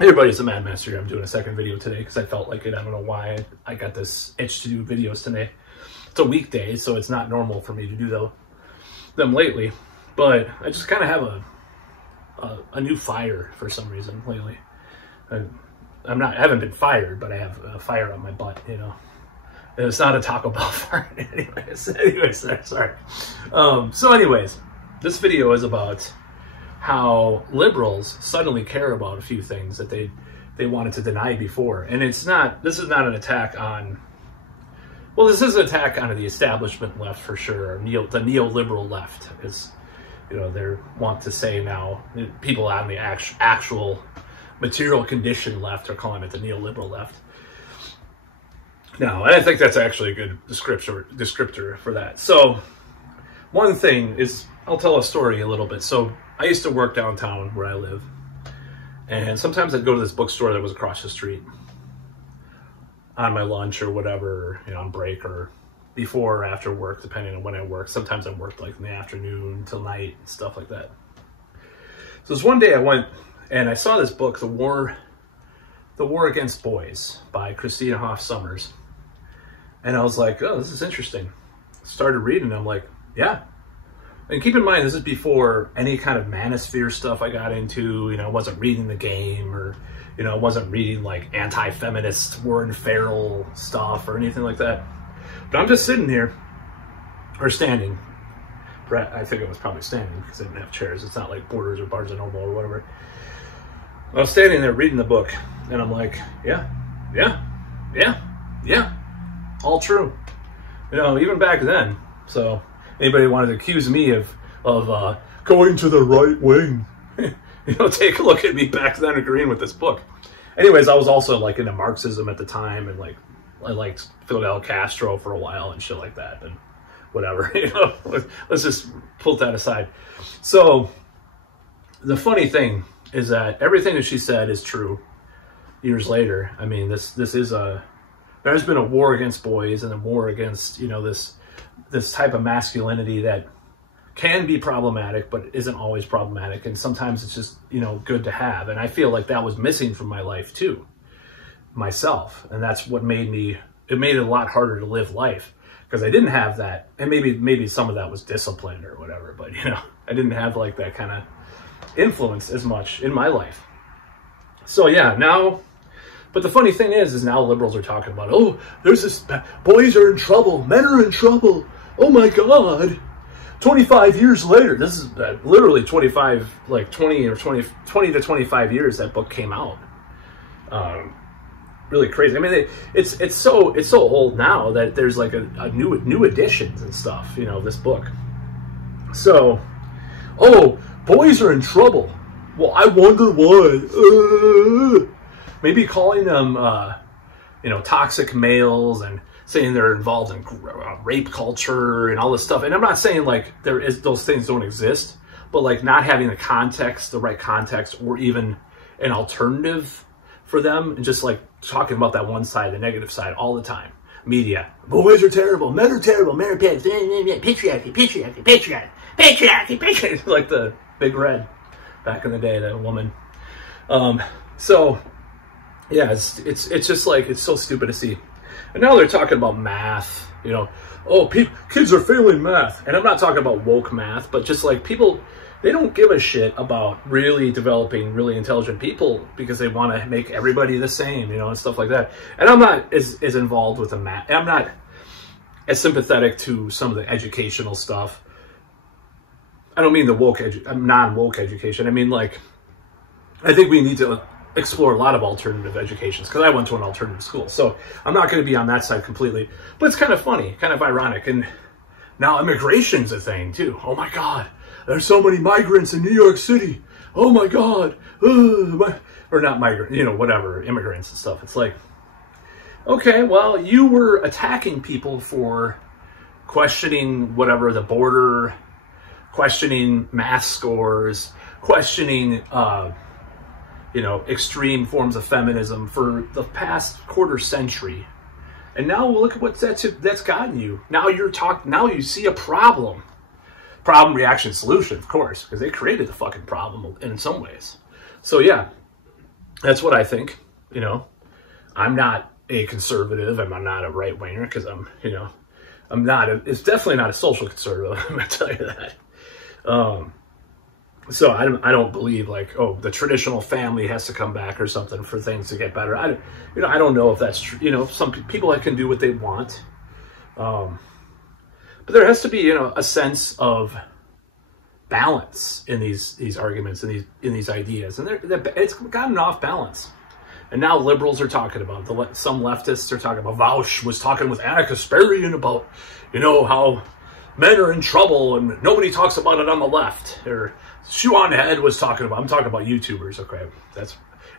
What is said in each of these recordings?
Everybody's a Mad Master. I'm doing a second video today because I felt like it. I don't know why I got this itch to do videos today. It's a weekday, so it's not normal for me to do them lately. But I just kind of have a new fire for some reason lately. I haven't been fired, but I have a fire on my butt, you know. And it's not a Taco Bell fire. anyways, sorry. So anyways, this video is about how liberals suddenly care about a few things that they wanted to deny before. And this is not an attack on, well, this is an attack on the establishment left for sure, or the neoliberal left, as you know, they want to say now. People on the actual material condition left are calling it the neoliberal left. Now, I think that's actually a good descriptor for that. So one thing is, I'll tell a story a little bit. So I used to work downtown where I live, and sometimes I'd go to this bookstore that was across the street on my lunch or whatever, you know, on break or before or after work, depending on when I worked. Sometimes I worked like in the afternoon till night, stuff like that. So this one day I went and I saw this book, The War Against Boys by Christina Hoff Sommers. And I was like, oh, this is interesting. Started reading, I'm like, yeah. And keep in mind, this is before any kind of manosphere stuff I got into. You know, I wasn't reading The Game, or, you know, I wasn't reading like anti-feminist Warren Farrell stuff or anything like that. But I'm just sitting here, or standing. I think it was probably standing because I didn't have chairs. It's not like Borders or Barnes & Noble or whatever. I was standing there reading the book, and I'm like, yeah, all true. You know, even back then. So anybody wanted to accuse me of going to the right wing, you know, take a look at me back then agreeing with this book. Anyways, I was also like into Marxism at the time, and like I liked Fidel Castro for a while and shit like that, and whatever. You know, let's just pull that aside. So the funny thing is that everything that she said is true years later. I mean, there's been a war against boys and a war against, you know, this type of masculinity that can be problematic, but isn't always problematic. And sometimes it's just, you know, good to have. And I feel like that was missing from my life too, myself. And that's what made it a lot harder to live life, because I didn't have that. And maybe some of that was discipline or whatever, but you know, I didn't have like that kind of influence as much in my life. So yeah, now, but the funny thing is now liberals are talking about, oh, there's this, boys are in trouble, men are in trouble. Oh my God. 25 years later, this is literally 25, like 20 to 25 years that book came out. Really crazy. I mean, it's so old now that there's like a new editions and stuff, you know, this book. So, oh, boys are in trouble. Well, I wonder why. Maybe calling them, you know, toxic males, and saying they're involved in rape culture and all this stuff. And I'm not saying like those things don't exist, but like not having the right context, or even an alternative for them, and just like talking about that one side, the negative side, all the time. Media, boys are terrible, men are terrible, men are patriarchy, like the Big Red back in the day, that woman. So yeah, it's just like, it's so stupid to see. And now they're talking about math, you know, oh, kids are failing math. And I'm not talking about woke math, but just like people, they don't give a shit about really developing really intelligent people, because they want to make everybody the same, you know, and stuff like that. And I'm not as involved with the math. I'm not as sympathetic to some of the educational stuff. I don't mean the non-woke education. I mean, like, I think we need to explore a lot of alternative educations, because I went to an alternative school. So I'm not going to be on that side completely, but it's kind of funny, kind of ironic. And now immigration's a thing too. Oh my God, there's so many migrants in New York City. Oh my God. Or not migrant, you know, whatever, immigrants and stuff. It's like, okay, well, you were attacking people for questioning whatever, the border, questioning math scores, questioning, you know, extreme forms of feminism for the past quarter century. And now look at what that's gotten you. Now now you see a problem. Problem, reaction, solution, of course, because they created the fucking problem in some ways. So yeah, That's what I think. You know, I'm not a conservative and I'm not a right winger because I'm, you know, I'm not, it's definitely not a social conservative. I'm going to tell you that. So I don't believe like, oh, the traditional family has to come back or something for things to get better. I don't know if that's true. You know, some people can do what they want. But there has to be, you know, a sense of balance in these arguments and in these ideas, and it's gotten off balance. And now liberals are talking about some leftists are talking about. Vaush was talking with Anna Kasparian about, you know, how men are in trouble and nobody talks about it on the left. Or Shoe on Head was talking about. I'm talking about YouTubers, okay?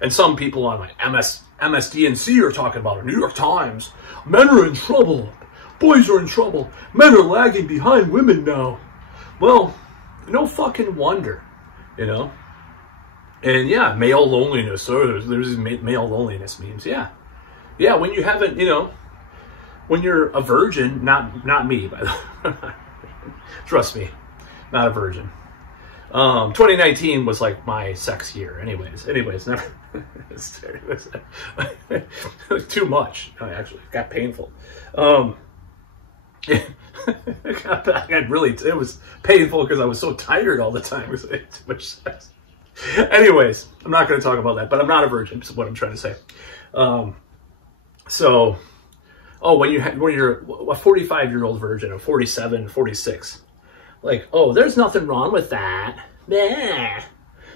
And some people on like MSDNC are talking about it. New York Times, men are in trouble. Boys are in trouble. Men are lagging behind women now. Well, no fucking wonder, you know? And yeah, male loneliness. Or there's male loneliness memes. Yeah. Yeah, when you haven't, you know, when you're a virgin, not me, by the way. Trust me, not a virgin. 2019 was like my sex year. Anyways, never. It was too much. Actually, it got painful. It was painful because I was so tired all the time. It was too much sex. Anyways, I'm not going to talk about that, but I'm not a virgin, is what I'm trying to say. When you're a 45-year-old virgin, a 47, 46, like, oh, there's nothing wrong with that. Nah,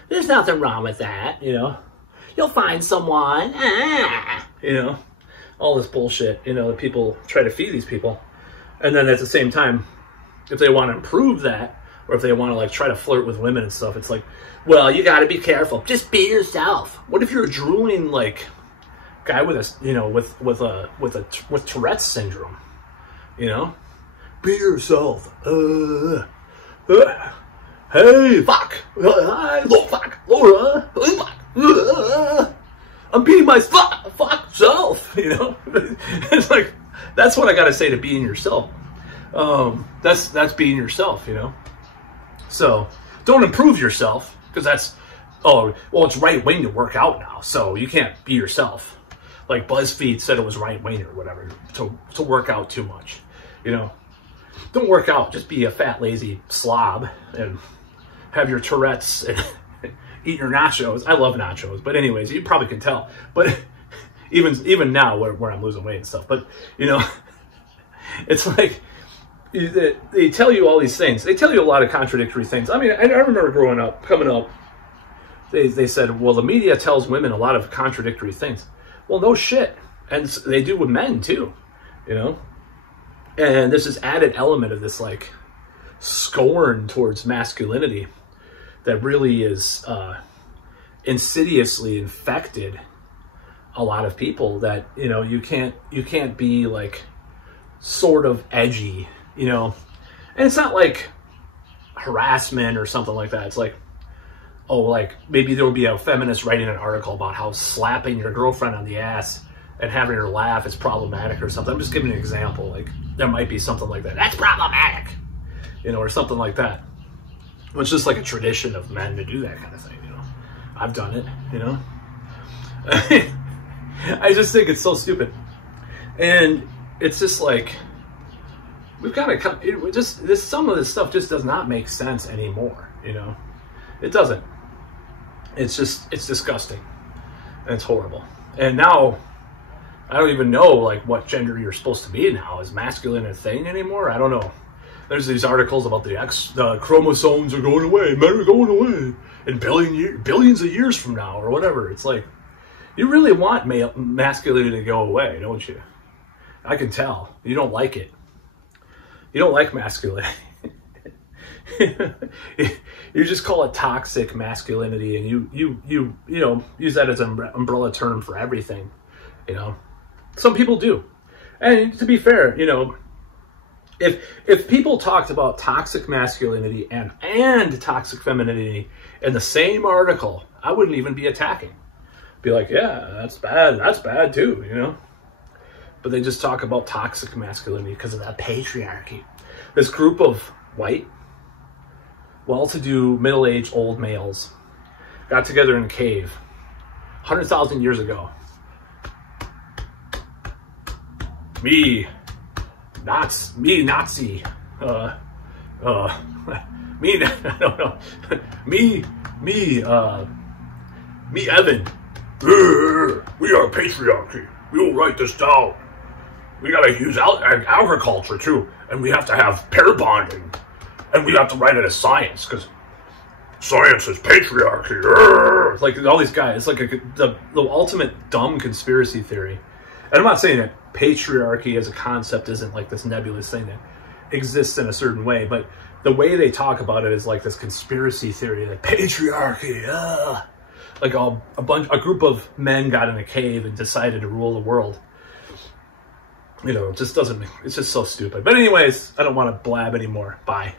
there's nothing wrong with that, you know. You'll find someone, you know, all this bullshit, you know, that people try to feed these people. And then at the same time, if they want to improve that, or if they want to like try to flirt with women and stuff, it's like, well, you got to be careful. Just be yourself. What if you're a drooling like guy with a, you know, with Tourette's syndrome, you know? Be yourself. Hey, fuck. Hi, fuck, Laura. Fuck. I'm being my fuck self, you know? It's like, that's what I got to say to being yourself. That's being yourself, you know? So don't improve yourself because that's, oh, well, it's right wing to work out now. So you can't be yourself. Like BuzzFeed said it was right wing or whatever to work out too much, you know? Don't work out. Just be a fat, lazy slob and have your Tourette's and eat your nachos. I love nachos, but anyways, you probably can tell. But even now where I'm losing weight and stuff, but you know, it's like they tell you all these things. They tell you a lot of contradictory things. I mean, I remember coming up, they said, well, the media tells women a lot of contradictory things. Well, no shit. And they do with men too, you know? And there's this added element of this like scorn towards masculinity that really is insidiously infected a lot of people, that, you know, you can't be like sort of edgy, you know? And it's not like harassment or something like that. It's like, oh, like maybe there will be a feminist writing an article about how slapping your girlfriend on the ass and having her laugh is problematic or something. I'm just giving an example. Like there might be something like that. That's problematic, you know, or something like that. It's just like a tradition of men to do that kind of thing, you know? I've done it, you know? I just think it's so stupid. And it's just like, we've got to some of this stuff just does not make sense anymore, you know? It doesn't. It's disgusting. And it's horrible. And now, I don't even know like what gender you're supposed to be now. Is masculine a thing anymore? I don't know. There's these articles about the chromosomes are going away, men are going away in billions of years from now or whatever. It's like, you really want masculinity to go away, don't you? I can tell. You don't like it. You don't like masculinity. You just call it toxic masculinity, and you know, use that as an umbrella term for everything, you know. Some people do. And to be fair, you know, if people talked about toxic masculinity and toxic femininity in the same article, I wouldn't even be attacking. Be like, yeah, that's bad too, you know. But they just talk about toxic masculinity because of that patriarchy. This group of white, well-to-do, middle-aged old males got together in a cave 100,000 years ago. Me, Nazi, me, I don't know, me, Evan. We are patriarchy. We will write this down. We gotta use agriculture too, and we have to have pair bonding, and we have to write it as science because science is patriarchy. Like all these guys, it's like the ultimate dumb conspiracy theory. And I'm not saying that patriarchy as a concept isn't like this nebulous thing that exists in a certain way, but the way they talk about it is like this conspiracy theory, like patriarchy, like a group of men got in a cave and decided to rule the world. You know, it just doesn't, it's just so stupid. But anyways, I don't want to blab anymore. Bye.